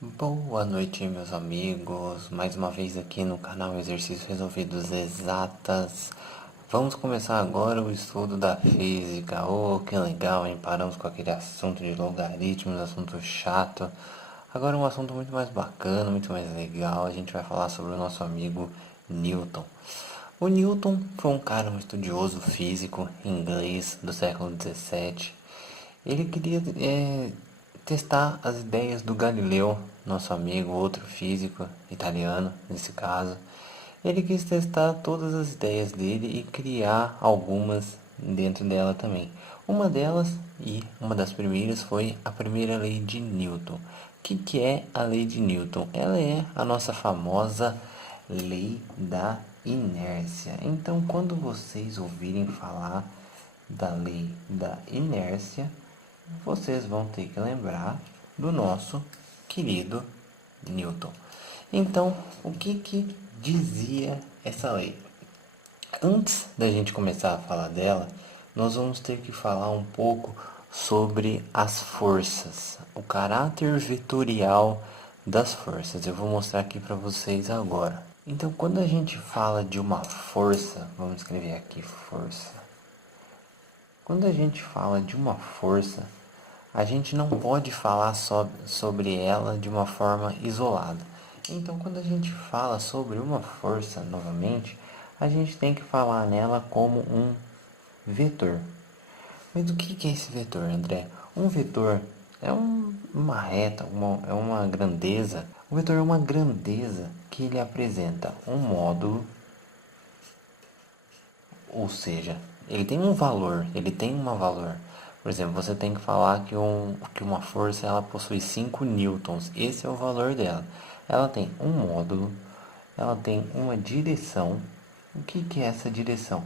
Boa noite, meus amigos. Mais uma vez aqui no canal Exercícios Resolvidos Exatas. Vamos começar agora o estudo da física. Oh, que legal, hein? Paramos com aquele assunto de logaritmos, assunto chato. Agora um assunto muito mais bacana, muito mais legal. A gente vai falar sobre o nosso amigo Newton. O Newton foi um cara, um estudioso físico inglês do século XVII. Ele queria testar as ideias do Galileu, nosso amigo, outro físico italiano, nesse caso. Ele quis testar todas as ideias dele e criar algumas dentro dela também. Uma delas, e uma das primeiras, foi a primeira lei de Newton. O que é a lei de Newton? Ela é a nossa famosa lei da inércia. Então, quando vocês ouvirem falar da lei da inércia, vocês vão ter que lembrar do nosso querido Newton. Então, o que dizia essa lei? Antes da gente começar a falar dela, nós vamos ter que falar um pouco sobre as forças, o caráter vetorial das forças. Eu vou mostrar aqui para vocês agora. Então, quando a gente fala de uma força, vamos escrever aqui força. Quando a gente fala de uma força, a gente não pode falar sobre ela de uma forma isolada. Então, quando a gente fala sobre uma força, novamente, a gente tem que falar nela como um vetor. Mas o que é esse vetor, André? Um vetor é uma reta, é uma grandeza. O vetor é uma grandeza que ele apresenta um módulo, ou seja, ele tem um valor, ele tem uma valor. Por exemplo, você tem que falar que uma força ela possui 5 newtons. Esse é o valor dela. Ela tem um módulo, ela tem uma direção. O que é essa direção?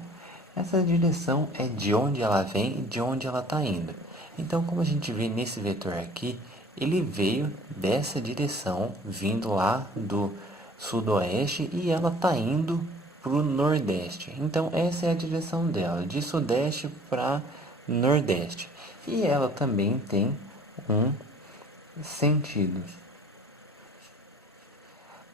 Essa direção é de onde ela vem e de onde ela está indo. Então, como a gente vê nesse vetor aqui, ele veio dessa direção, vindo lá do sudoeste e ela está indo para o nordeste. Então, essa é a direção dela, de sudeste para nordeste. E ela também tem um sentido.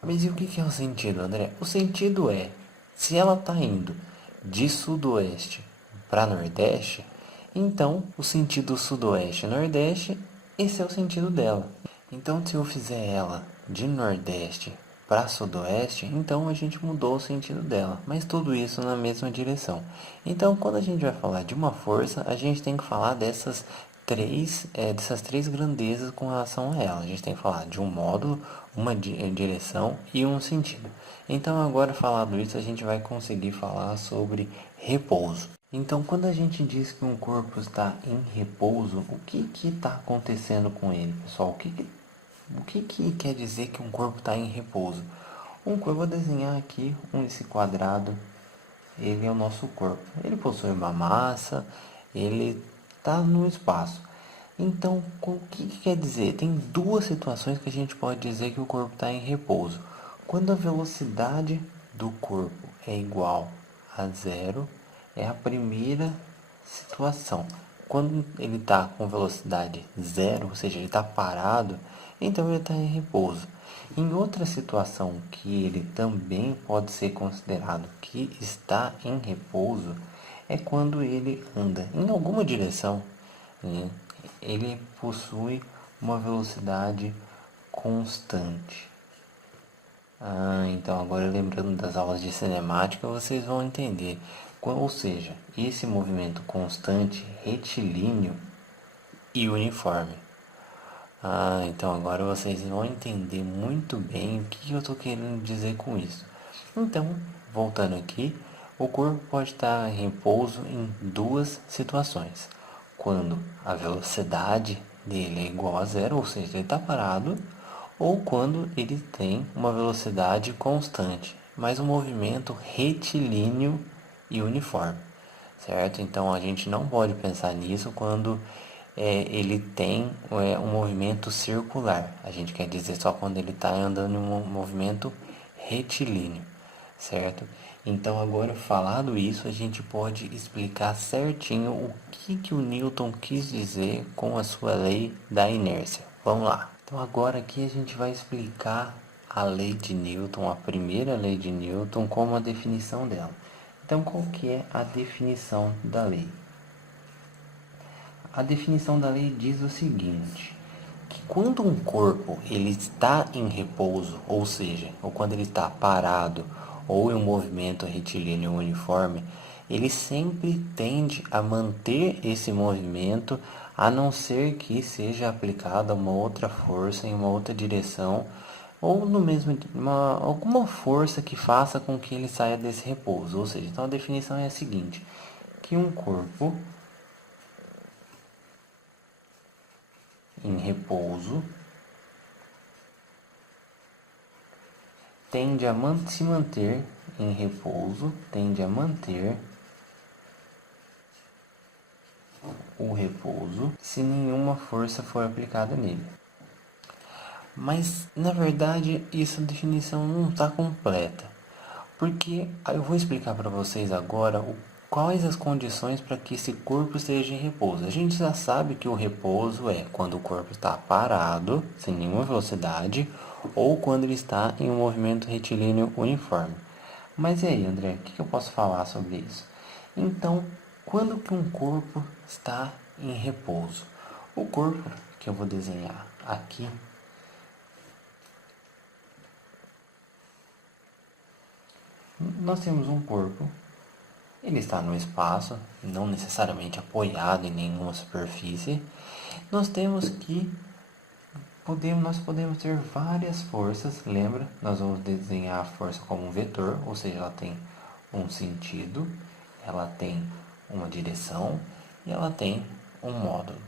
Mas e o que é o sentido, André? O sentido é, se ela está indo de sudoeste para nordeste, então o sentido sudoeste-nordeste, esse é o sentido dela. Então, se eu fizer ela de nordeste para sudoeste, então a gente mudou o sentido dela, mas tudo isso na mesma direção. Então, quando a gente vai falar de uma força, a gente tem que falar dessas três grandezas com relação a ela. A gente tem que falar de um módulo, uma direção e um sentido. Então, agora falado isso, a gente vai conseguir falar sobre repouso. Então, quando a gente diz que um corpo está em repouso, o que está acontecendo com ele, pessoal? O que quer dizer que um corpo está em repouso? Eu vou desenhar aqui esse quadrado. Ele é o nosso corpo. Ele possui uma massa, ele está no espaço. Então, o que quer dizer? Tem duas situações que a gente pode dizer que o corpo está em repouso. Quando a velocidade do corpo é igual a zero, é a primeira situação. Quando ele está com velocidade zero, ou seja, ele está parado, então ele está em repouso. Em outra situação que ele também pode ser considerado que está em repouso, é quando ele anda em alguma direção, né? Ele possui uma velocidade constante. Então agora lembrando das aulas de cinemática, vocês vão entender. Ou seja, esse movimento constante, retilíneo e uniforme. Então agora vocês vão entender muito bem o que eu estou querendo dizer com isso. Então, voltando aqui, o corpo pode estar em repouso em duas situações. Quando a velocidade dele é igual a zero, ou seja, ele está parado, ou quando ele tem uma velocidade constante, mas um movimento retilíneo e uniforme, certo? Então a gente não pode pensar nisso quando ele tem um movimento circular. A gente quer dizer só quando ele está andando em um movimento retilíneo, certo? Então agora falado isso, a gente pode explicar certinho o que o Newton quis dizer com a sua lei da inércia. Vamos lá. Então agora aqui a gente vai explicar a lei de Newton, a primeira lei de Newton, como a definição dela. Então qual que é a definição da lei? A definição da lei diz o seguinte, que quando um corpo ele está em repouso, ou seja, ou quando ele está parado ou em um movimento retilíneo uniforme, ele sempre tende a manter esse movimento, a não ser que seja aplicada uma outra força em uma outra direção ou no mesmo alguma força que faça com que ele saia desse repouso. Ou seja, então a definição é a seguinte, que um corpo em repouso tende a se manter em repouso, tende a manter o repouso se nenhuma força for aplicada nele. Mas, na verdade, essa definição não está completa, porque eu vou explicar para vocês agora quais as condições para que esse corpo esteja em repouso. A gente já sabe que o repouso é quando o corpo está parado, sem nenhuma velocidade, ou quando ele está em um movimento retilíneo uniforme. Mas e aí, André, o que eu posso falar sobre isso? Então, quando que um corpo está em repouso? O corpo que eu vou desenhar aqui, nós temos um corpo, ele está no espaço, não necessariamente apoiado em nenhuma superfície. Nós temos que nós podemos ter várias forças, lembra? Nós vamos desenhar a força como um vetor, ou seja, ela tem um sentido, ela tem uma direção e ela tem um módulo,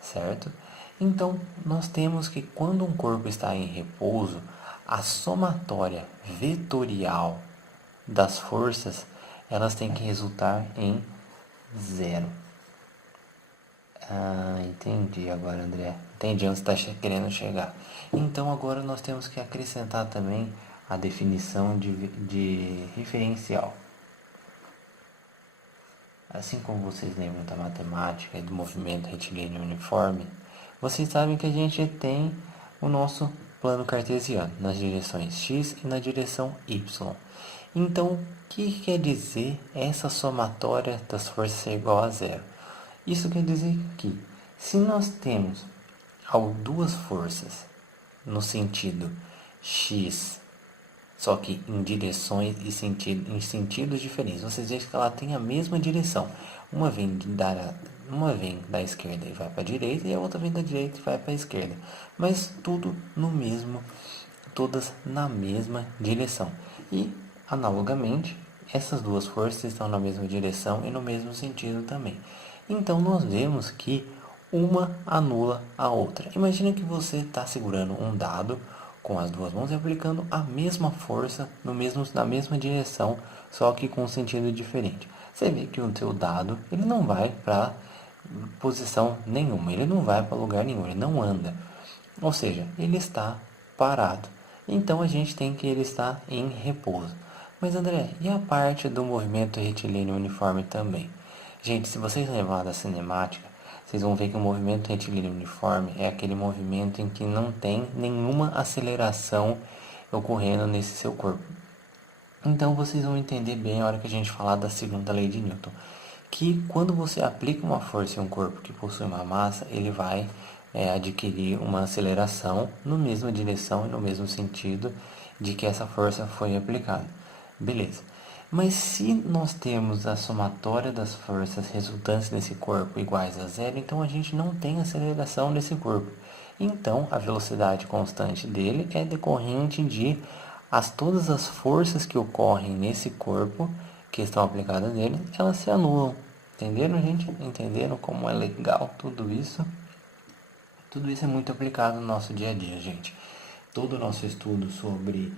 certo? Então, nós temos que quando um corpo está em repouso, a somatória vetorial das forças, elas têm que resultar em zero. Ah, entendi agora, André. Entendi onde você está querendo chegar. Então agora nós temos que acrescentar também a definição de referencial. Assim como vocês lembram da matemática e do movimento retilíneo uniforme, vocês sabem que a gente tem o nosso plano cartesiano nas direções x e na direção y. Então, o que quer dizer essa somatória das forças ser igual a zero? Isso quer dizer que, se nós temos duas forças no sentido x, só que em direções e em sentidos diferentes, vocês veem que ela tem a mesma direção. Uma vem da esquerda e vai para a direita, e a outra vem da direita e vai para a esquerda. Mas todas na mesma direção. E, analogamente, essas duas forças estão na mesma direção e no mesmo sentido também. Então nós vemos que uma anula a outra. Imagina que você está segurando um dado com as duas mãos e aplicando a mesma força na mesma direção, só que com um sentido diferente. Você vê que o seu dado ele não vai para posição nenhuma, ele não vai para lugar nenhum, ele não anda. Ou seja, ele está parado. Então a gente tem que ele está em repouso. Mas André, e a parte do movimento retilíneo uniforme também? Gente, se vocês levarem da cinemática, vocês vão ver que o movimento retilíneo uniforme é aquele movimento em que não tem nenhuma aceleração ocorrendo nesse seu corpo. Então vocês vão entender bem a hora que a gente falar da segunda lei de Newton, que quando você aplica uma força em um corpo que possui uma massa, ele vai adquirir uma aceleração na mesma direção e no mesmo sentido de que essa força foi aplicada. Beleza. Mas se nós temos a somatória das forças resultantes nesse corpo iguais a zero, então a gente não tem aceleração desse corpo. Então a velocidade constante dele é decorrente de todas as forças que ocorrem nesse corpo, que estão aplicadas nele, elas se anulam. Entenderam, gente? Entenderam como é legal tudo isso? Tudo isso é muito aplicado no nosso dia a dia, gente. Todo o nosso estudo sobre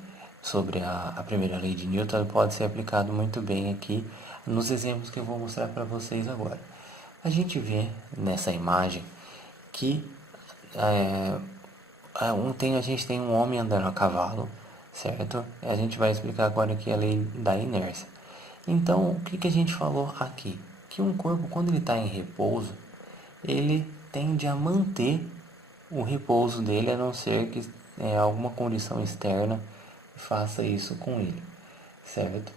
a primeira lei de Newton pode ser aplicado muito bem aqui nos exemplos que eu vou mostrar para vocês agora. A gente vê nessa imagem que a gente tem um homem andando a cavalo, certo? A gente vai explicar agora aqui a lei da inércia. Então, o que a gente falou aqui? Que um corpo, quando ele está em repouso, ele tende a manter o repouso dele, a não ser que alguma condição externa faça isso com ele, certo?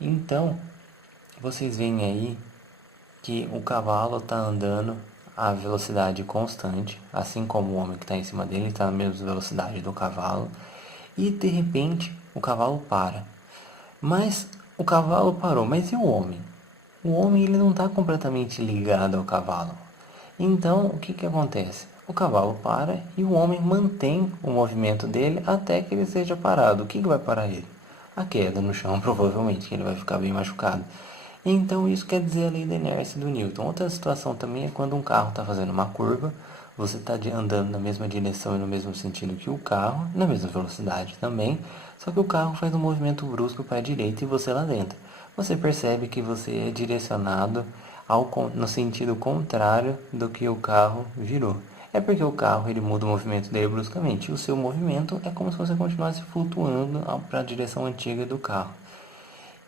Então, vocês veem aí que o cavalo está andando a velocidade constante, assim como o homem que está em cima dele está na mesma velocidade do cavalo, e de repente o cavalo para. Mas o cavalo parou, mas e o homem? O homem ele não está completamente ligado ao cavalo. Então o que acontece? O cavalo para e o homem mantém o movimento dele até que ele seja parado. O que vai parar ele? A queda no chão, provavelmente, que ele vai ficar bem machucado. Então isso quer dizer a lei da inércia do Newton. Outra situação também é quando um carro está fazendo uma curva, você está andando na mesma direção e no mesmo sentido que o carro, na mesma velocidade também, só que o carro faz um movimento brusco para a direita e você lá dentro. Você percebe que você é direcionado no sentido contrário do que o carro virou. É porque o carro ele muda o movimento dele bruscamente, e o seu movimento é como se você continuasse flutuando para a direção antiga do carro.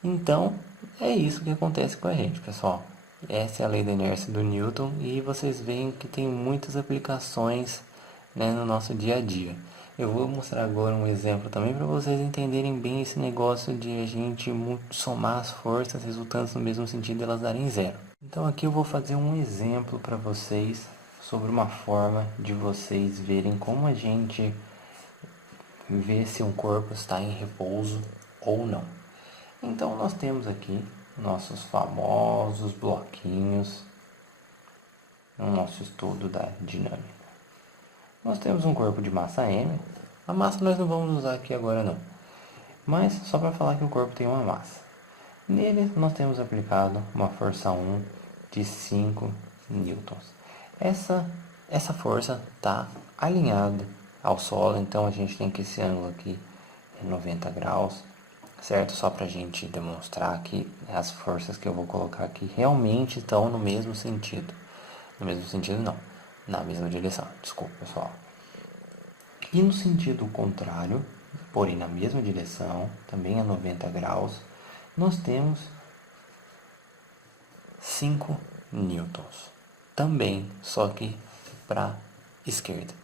Então, é isso que acontece com a gente, pessoal. Essa é a lei da inércia do Newton e vocês veem que tem muitas aplicações, né, no nosso dia a dia. Eu vou mostrar agora um exemplo também para vocês entenderem bem esse negócio de a gente somar as forças resultantes no mesmo sentido e elas darem zero. Então aqui eu vou fazer um exemplo para vocês sobre uma forma de vocês verem como a gente vê se um corpo está em repouso ou não. Então nós temos aqui nossos famosos bloquinhos no nosso estudo da dinâmica. Nós temos um corpo de massa M. A massa nós não vamos usar aqui agora não, mas só para falar que o corpo tem uma massa. Nele nós temos aplicado uma força 1 de 5 newtons. Essa força está alinhada ao solo, então a gente tem que esse ângulo aqui é 90 graus. Certo? Só para a gente demonstrar que as forças que eu vou colocar aqui realmente estão no mesmo sentido. No mesmo sentido não, na mesma direção, desculpa pessoal. E no sentido contrário, porém na mesma direção, também a 90 graus, nós temos 5 newtons. Também, só que para esquerda.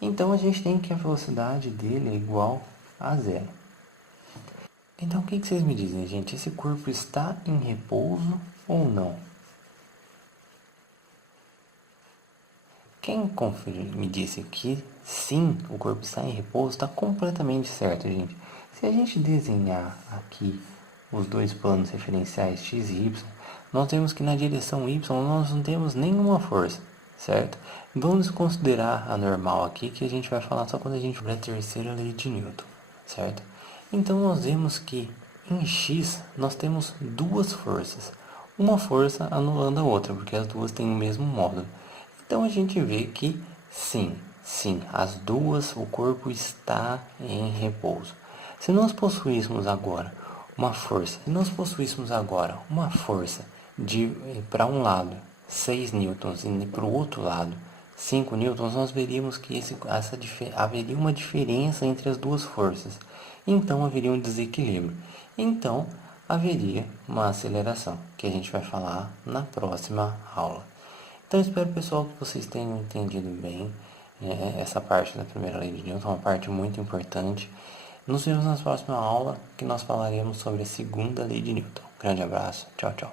Então a gente tem que a velocidade dele é igual a zero. Então o que vocês me dizem, gente? Esse corpo está em repouso ou não? Quem me disse que sim, o corpo está em repouso, está completamente certo, gente. Se a gente desenhar aqui os dois planos referenciais x e y, nós temos que na direção y nós não temos nenhuma força, certo? Vamos considerar a normal aqui, que a gente vai falar só quando a gente for a terceira lei de Newton, certo? Então nós vemos que em x nós temos duas forças, uma força anulando a outra, porque as duas têm o mesmo módulo. Então a gente vê que sim, as duas, o corpo está em repouso. Se nós possuíssemos agora uma força, para um lado 6 newtons e para o outro lado 5 newtons, nós veríamos que haveria uma diferença entre as duas forças. Então haveria um desequilíbrio. Então haveria uma aceleração, que a gente vai falar na próxima aula. Então espero, pessoal, que vocês tenham entendido bem essa parte da primeira lei de Newton, uma parte muito importante. Nos vemos na próxima aula, que nós falaremos sobre a segunda lei de Newton. Grande abraço, tchau, tchau.